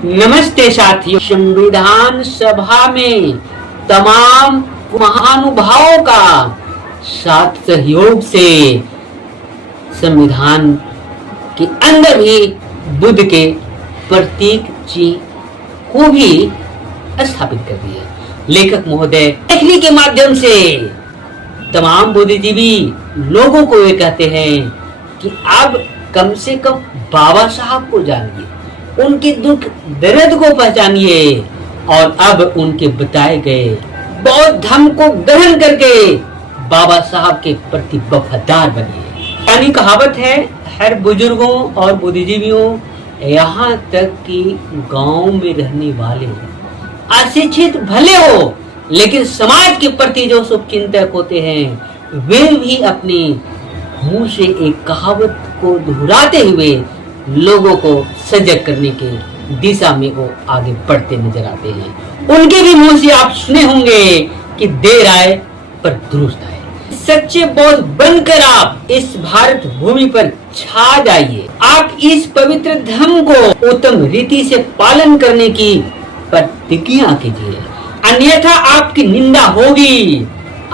नमस्ते साथियों। संविधान सभा में तमाम महानुभावों का साथ सहयोग से संविधान के अंदर भी बुद्ध के प्रतीक चिन्ह को भी स्थापित कर दिया। लेखक महोदय लेखनी के माध्यम से तमाम बुद्धिजीवी लोगों को ये कहते हैं कि अब कम से कम बाबा साहब को जानिए, उनके दुख दर्द को पहचानिए और अब उनके बताए गए बौद्ध धर्म को ग्रहण करके बाबा साहब के प्रति वफादार बनिए। यानी कहावत है, हर बुजुर्गों और बुद्धिजीवियों, यहाँ तक कि गांव में रहने वाले अशिक्षित भले हो लेकिन समाज के प्रति जो शुभचिंतक होते हैं वे भी अपने मुंह से एक कहावत को दोहराते हुए लोगों को सजग करने के दिशा में वो आगे बढ़ते नजर आते हैं। उनके भी मुंह से आप सुने होंगे कि देर आए पर दुरुस्त आए। सच्चे बौद्ध बनकर आप इस भारत भूमि पर छा जाइए। आप इस पवित्र धर्म को उत्तम रीति से पालन करने की प्रतिज्ञा कीजिए, अन्यथा आपकी निंदा होगी।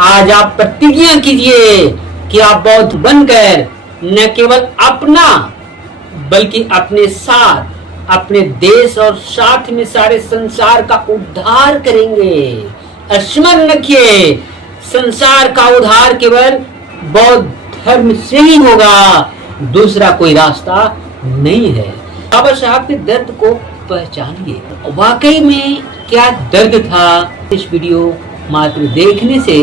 आज आप प्रतिज्ञा कीजिए कि आप बौद्ध बनकर न केवल अपना बल्कि अपने साथ, अपने देश और साथ में सारे संसार का उद्धार करेंगे। स्मरण रखिए, संसार का उद्धार केवल बौद्ध धर्म से ही होगा, दूसरा कोई रास्ता नहीं है। बाबा साहब के दर्द को पहचानिए। वाकई में क्या दर्द था, इस वीडियो मात्र देखने से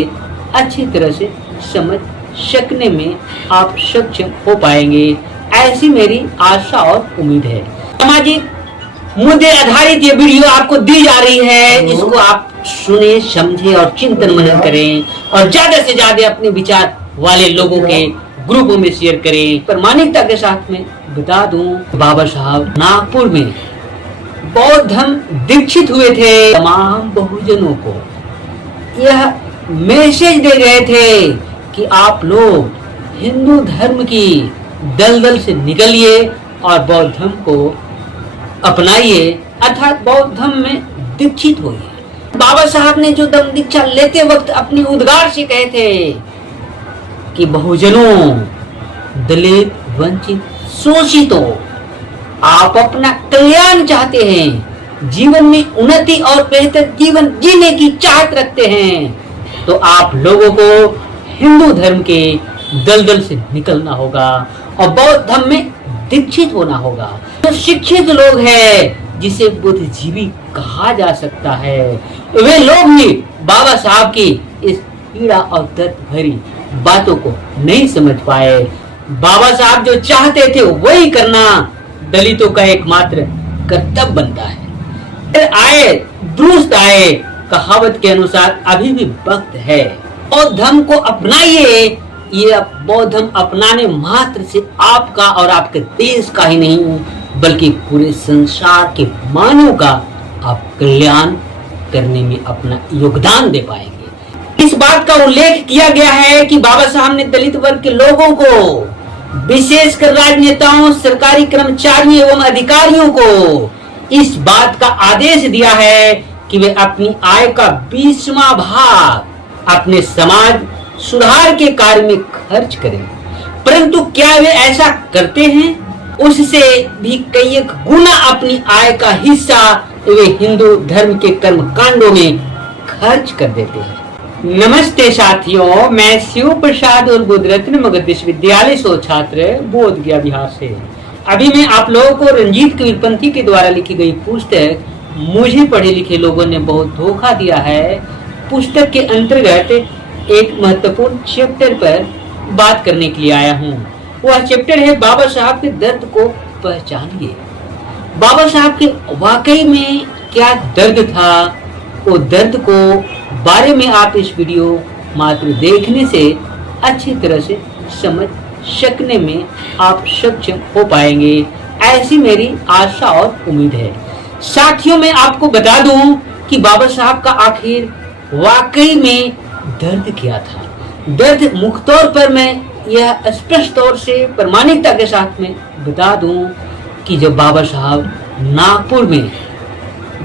अच्छी तरह से समझ सकने में आप सक्षम हो पाएंगे, ऐसी मेरी आशा और उम्मीद है। सामाजिक मुद्दे आधारित ये वीडियो आपको दी जा रही है, इसको आप सुने, समझे और चिंतन मनन करें और ज्यादा से ज्यादा अपने विचार वाले लोगों के ग्रुपों में शेयर करें। प्रामाणिकता के साथ में बता दूं, बाबा साहब नागपुर में बौद्ध धर्म दीक्षित हुए थे। तमाम बहुजनों को यह मैसेज दे रहे थे कि आप लोग हिंदू धर्म की दलदल से निकलिए और बौद्ध धर्म को अपनाइए, अर्थात बौद्ध धर्म में दीक्षित होइए। बाबा साहब ने जो धम्म दीक्षा लेते वक्त अपनी उद्गार से कहे थे कि बहुजनों, दलित, वंचित, शोषितों, आप अपना कल्याण चाहते हैं, जीवन में उन्नति और बेहतर जीवन जीने की चाहत रखते हैं, तो आप लोगों को हिंदू धर्म के दलदल से निकलना होगा और बौद्ध धर्म में दीक्षित होना होगा। जो शिक्षित लोग हैं, जिसे बुद्धिजीवी कहा जा सकता है, वे लोग भी बाबा साहब की इस पीड़ा और दर्द भरी बातों को नहीं समझ पाए। बाबा साहब जो चाहते थे वही करना दलितों का एकमात्र कर्तव्य बनता है। फिर आए दुरुस्त आए, कहावत के अनुसार अभी भी वक्त है। बौद्ध धर्म को अपनाइए। ये बौद्ध धर्म अपनाने मात्र से आपका और आपके देश का ही नहीं बल्कि पूरे संसार के मानव का आप कल्याण करने में अपना योगदान दे पाएंगे। इस बात का उल्लेख किया गया है कि बाबा साहब ने दलित वर्ग के लोगों को, विशेषकर राजनेताओं, सरकारी कर्मचारियों एवं अधिकारियों को इस बात का आदेश दिया है कि वे अपनी आय का 20वां भाग अपने समाज सुधार के कार्य में खर्च करें। परंतु क्या वे ऐसा करते हैं? उससे भी कई एक गुना अपनी आय का हिस्सा वे हिंदू धर्म के कर्म कांडों में खर्च कर देते हैं। नमस्ते साथियों, मैं शिव प्रसाद और बुद्ध रत्न मगध विश्वविद्यालय शोध छात्र बोध गया बिहार से। अभी मैं आप लोगों को रंजीत कबीरपंथी के द्वारा लिखी गई पुस्तक मुझे पढ़े लिखे लोगों ने बहुत धोखा दिया है पुस्तक के अंतर्गत एक महत्वपूर्ण चैप्टर पर बात करने के लिए आया हूँ। वह चैप्टर है बाबा साहब के दर्द को पहचानिए। बाबा साहब के वाकई में क्या दर्द था, वो दर्द को बारे में आप इस वीडियो मात्र देखने से अच्छी तरह से समझ सकने में आप सक्षम हो पाएंगे, ऐसी मेरी आशा और उम्मीद है। साथियों, मैं आपको बता दूं कि बाबा साहब का आखिर वाकई में दर्द क्या था। दर्द मुख्य तौर पर मैं यह स्पष्ट तौर से प्रामाणिकता के साथ में बता दूं कि जब बाबा साहब नागपुर में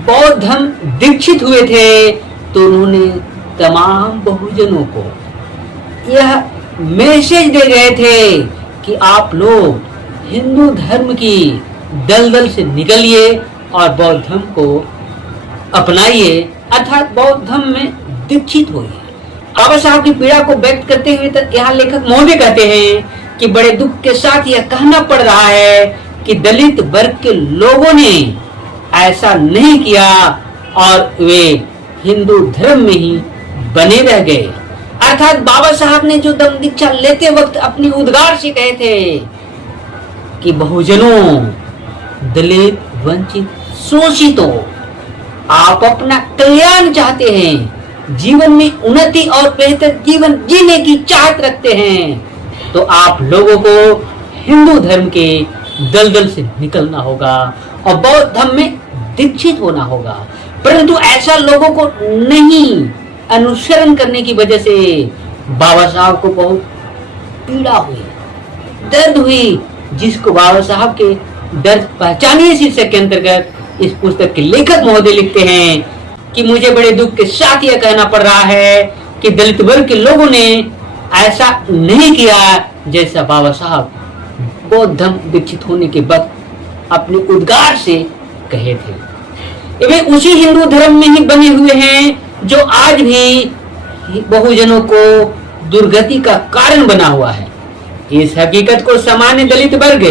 बौद्ध धर्म दीक्षित हुए थे तो उन्होंने तमाम बहुजनों को यह मैसेज दे गए थे कि आप लोग हिंदू धर्म की दलदल से निकलिए और बौद्ध धर्म को अपनाइए, अर्थात बौद्ध धर्म में दीक्षित होइए। बाबा साहब की पीड़ा को व्यक्त करते हुए तो यहाँ लेखक महोदय कहते हैं कि बड़े दुख के साथ यह कहना पड़ रहा है कि दलित वर्ग के लोगों ने ऐसा नहीं किया और वे हिंदू धर्म में ही बने रह गए। अर्थात बाबा साहब ने जो दम दीक्षा लेते वक्त अपनी उद्गार से कहे थे कि बहुजनों, दलित, वंचित, शोषितों, आप अपना कल्याण चाहते हैं, जीवन में उन्नति और बेहतर जीवन जीने की चाहत रखते हैं, तो आप लोगों को हिंदू धर्म के दलदल से निकलना होगा और बौद्ध धर्म में दीक्षित होना होगा। परंतु ऐसा लोगों को नहीं अनुसरण करने की वजह से बाबा साहब को बहुत पीड़ा हुई, दर्द हुई, जिसको बाबा साहब के दर्द पहचानिए शीर्षक के अंतर्गत इस पुस्तक के लेखक महोदय लिखते हैं कि मुझे बड़े दुख के साथ यह कहना पड़ रहा है कि दलित वर्ग के लोगों ने ऐसा नहीं किया जैसा बाबा साहब बौद्ध धर्म दीक्षित होने के बाद अपने उद्गार से कहे थे। वे उसी हिंदू धर्म में ही बने हुए हैं जो आज भी बहुजनों को दुर्गति का कारण बना हुआ है। इस हकीकत को सामान्य दलित वर्ग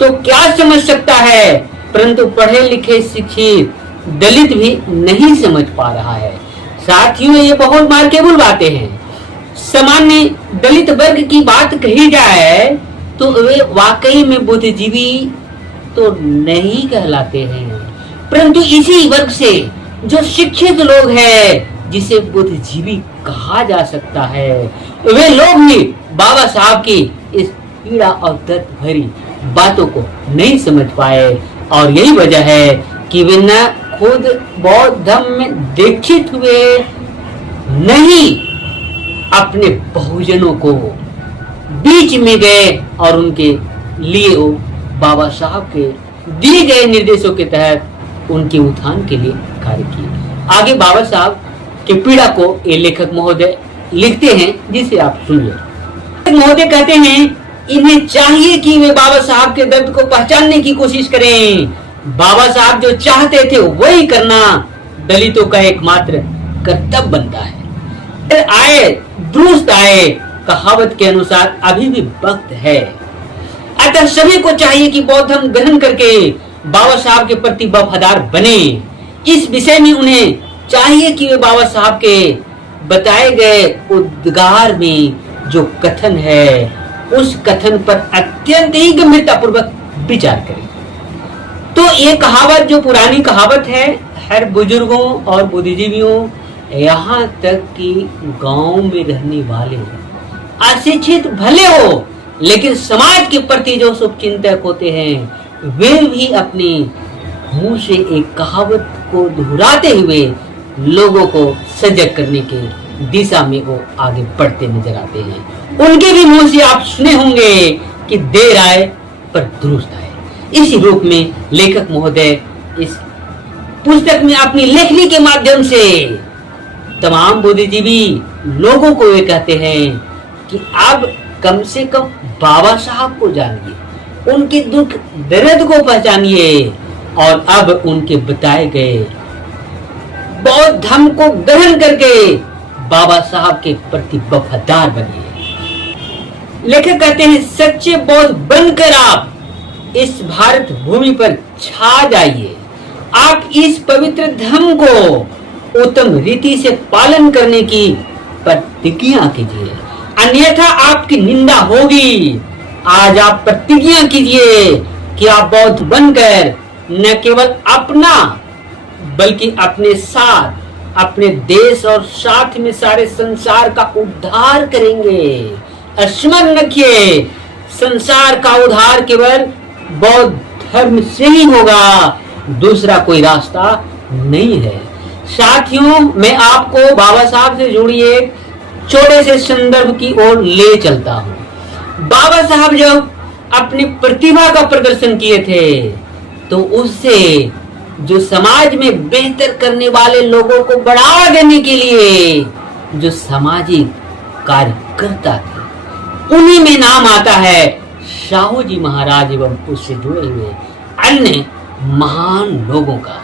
तो क्या समझ सकता है, परंतु पढ़े लिखे शिक्षित दलित भी नहीं समझ पा रहा है। साथियों, ये बहुत मार्केबल बातें हैं। सामान्य दलित वर्ग की बात कही जाए तो वे वाकई में बुद्धिजीवी तो नहीं कहलाते हैं, परंतु इसी वर्ग से जो शिक्षित लोग हैं जिसे बुद्धिजीवी कहा जा सकता है, वे लोग भी बाबा साहब की इस पीड़ा और दर्द भरी बातों को नहीं समझ पाए और यही वजह है कि वे न खुद बौद्ध धर्म में दीक्षित हुए, नहीं अपने बहुजनों को बीच में गए और उनके लिए वो बाबा साहब के दिए गए निर्देशों के तहत उनके उत्थान के लिए कार्य किए। आगे बाबा साहब की पीड़ा को ये लेखक महोदय लिखते हैं, जिसे आप सुनिए। महोदय कहते हैं, इन्हें चाहिए कि वे बाबा साहब के दर्द को पहचानने की कोशिश करें। बाबा साहब जो चाहते थे वही करना दलितों का एकमात्र कर्तव्य बनता है। आए दुरुस्त आए कहावत के अनुसार अभी भी वक्त है। अतः सभी को चाहिए कि बौद्ध धर्म ग्रहण करके बाबा साहब के प्रति वफादार बने। इस विषय में उन्हें चाहिए कि वे बाबा साहब के बताए गए उद्गार में जो कथन है उस कथन पर अत्यंत ही गंभीरता पूर्वक विचार करें। तो ये कहावत जो पुरानी कहावत है, हर बुजुर्गों और बुद्धिजीवियों, यहाँ तक कि गांव में रहने वाले अशिक्षित भले हो लेकिन समाज के प्रति जो शुभचिंतक होते हैं वे भी अपने मुंह से एक कहावत को दोहराते हुए लोगों को सजग करने के दिशा में वो आगे बढ़ते नजर आते हैं। उनके भी मुंह से आप सुने होंगे कि देर आए पर दुरुस्त आए। इसी रूप में लेखक महोदय इस पुस्तक में अपनी लेखनी के माध्यम से तमाम बुद्धिजीवी लोगों को ये कहते हैं कि अब कम से कम बाबा साहब को जानिए, उनके दुख दर्द को पहचानिए और अब उनके बताए गए बौद्ध धर्म को ग्रहण करके बाबा साहब के प्रति वफादार बनिए। लेखक कहते हैं, सच्चे बौद्ध बनकर आप इस भारत भूमि पर छा जाइए। आप इस पवित्र धर्म को उत्तम रीति से पालन करने की प्रतिज्ञा कीजिए, अन्यथा आपकी निंदा होगी। आज आप प्रतिज्ञा कीजिए कि आप बौद्ध बनकर न केवल अपना बल्कि अपने साथ, अपने देश और साथ में सारे संसार का उद्धार करेंगे। स्मरण रखिए, संसार का उद्धार केवल बौद्ध धर्म से ही होगा, दूसरा कोई रास्ता नहीं है। साथियों, मैं आपको बाबा साहब से जुड़ी एक छोटे से संदर्भ की ओर ले चलता हूँ। बाबा साहब जब अपनी प्रतिभा का प्रदर्शन किए थे तो उससे जो समाज में बेहतर करने वाले लोगों को बढ़ावा देने के लिए जो सामाजिक कार्य करता थे, उन्हीं में नाम आता है शाहू जी महाराज एवं उससे जुड़े हुए अन्य महान लोगों का।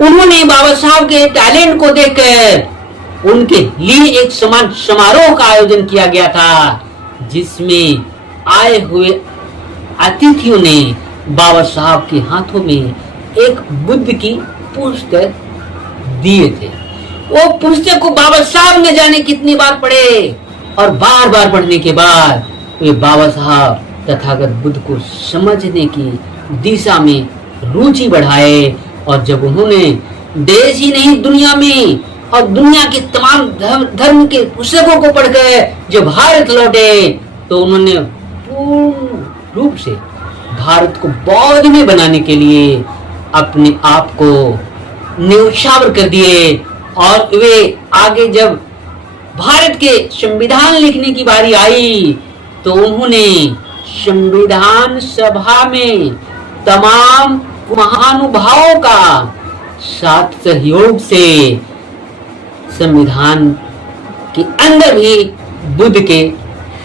उन्होंने बाबा साहब के टैलेंट को देखकर उनके लिए एक सम्मान समारोह का आयोजन किया गया था, जिसमें आए हुए अतिथियों ने बाबा साहब के हाथों में एक बुद्ध की पुस्तक दिए थे। वो पुस्तक को बाबा साहब ने जाने कितनी बार पढ़े और बार बार पढ़ने के बाद वे बाबा साहब तथागत बुद्ध को समझने की दिशा में रुचि बढ़ाए। और जब उन्होंने देश ही नहीं दुनिया में और दुनिया के तमाम धर्म के पुस्तकों को पढ़कर जब भारत लौटे, तो उन्होंने पूर्ण रूप से भारत को बौद्ध में बनाने के लिए अपने आप को न्योछावर कर दिए। और वे आगे जब भारत के संविधान लिखने की बारी आई, तो उन्होंने संविधान सभा में तमाम महानुभावों का साथ सहयोग से संविधान के अंदर भी बुद्ध के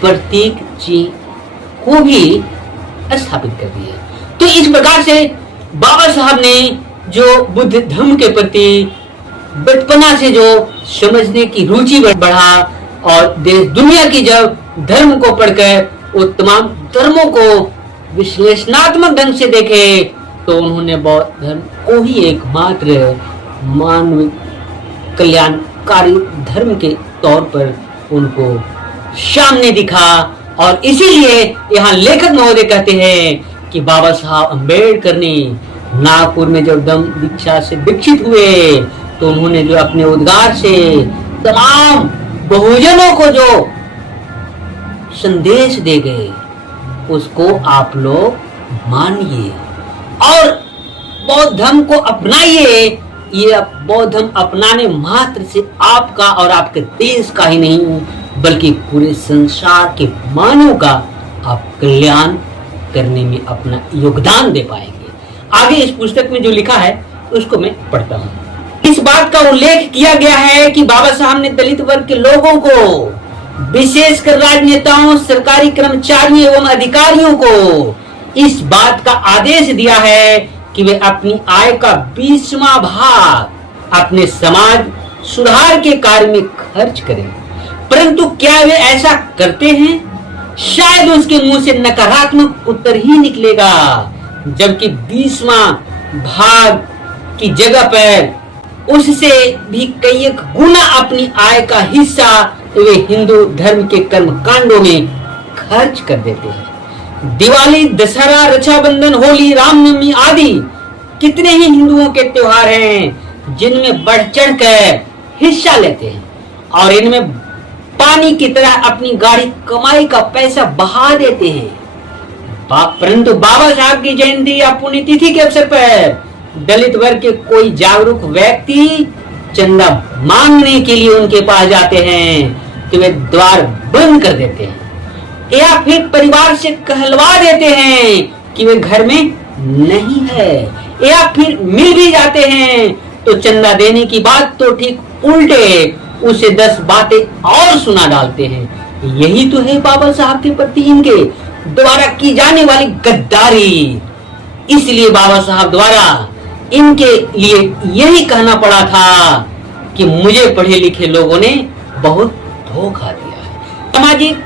प्रतीक चिन्ह को भी स्थापित कर दिया। तो इस प्रकार से बाबा साहब ने जो बुद्ध धर्म के प्रति बचपना से जो समझने की रुचि बढ़ा और देश दुनिया की जब धर्म को पढ़कर वो तमाम धर्मों को विश्लेषणात्मक ढंग से देखे, तो उन्होंने बौद्ध धर्म को ही एकमात्र मानव कल्याणकारी धर्म के तौर पर उनको सामने दिखा। और इसीलिए यहाँ लेखक महोदय कहते हैं कि बाबा साहब अम्बेडकर ने नागपुर में जब धम्म दीक्षा से दीक्षित हुए, तो उन्होंने जो अपने उद्गार से तमाम बहुजनों को जो संदेश दे गए, उसको आप लोग मानिए और बौद्ध धर्म को अपनाइए। ये बौद्ध धर्म अपनाने मात्र से आपका और आपके देश का ही नहीं, बल्कि पूरे संसार के मानव का आप कल्याण करने में अपना योगदान दे पाएंगे। आगे इस पुस्तक में जो लिखा है उसको मैं पढ़ता हूँ। इस बात का उल्लेख किया गया है कि बाबा साहब ने दलित वर्ग के लोगों को, विशेषकर राजनेताओं, सरकारी कर्मचारियों एवं अधिकारियों को इस बात का आदेश दिया है कि वे अपनी आय का 20वां भाग अपने समाज सुधार के कार्य में खर्च करें। परंतु क्या वे ऐसा करते हैं? शायद उसके मुंह से नकारात्मक उत्तर ही निकलेगा, जबकि 20वां भाग की जगह पर उससे भी कई एक गुना अपनी आय का हिस्सा वे हिंदू धर्म के कर्म कांडों में खर्च कर देते हैं। दिवाली, दशहरा, रक्षाबंधन, होली, रामनवमी आदि कितने ही हिंदुओं के त्योहार हैं जिनमें बढ़ चढ़ कर हिस्सा लेते हैं और इनमें पानी की तरह अपनी गाढ़ी कमाई का पैसा बहा देते हैं। परंतु बाबा साहब की जयंती या पुण्यतिथि के अवसर पर दलित वर्ग के कोई जागरूक व्यक्ति चंदा मांगने के लिए उनके पास जाते हैं, तो वे द्वार बंद कर देते हैं या फिर परिवार से कहलवा देते हैं कि वे घर में नहीं है, या फिर मिल भी जाते हैं तो चंदा देने की बात तो ठीक उल्टे उसे 10 बातें और सुना डालते हैं। यही तो है बाबा साहब के प्रति इनके द्वारा की जाने वाली गद्दारी। इसलिए बाबा साहब द्वारा इनके लिए यही कहना पड़ा था कि मुझे पढ़े लिखे लोगों ने बहुत धोखा दिया है। सामाजिक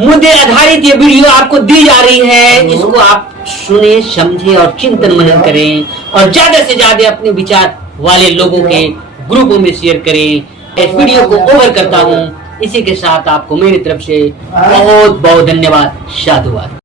मुद्दे आधारित ये वीडियो आपको दी जा रही है, इसको आप सुने, समझे और चिंतन मनन करें और ज्यादा से ज्यादा अपने विचार वाले लोगों के ग्रुपों में शेयर करें। इस वीडियो को ओवर करता हूँ। इसी के साथ आपको मेरी तरफ से बहुत बहुत धन्यवाद। साधुवाद।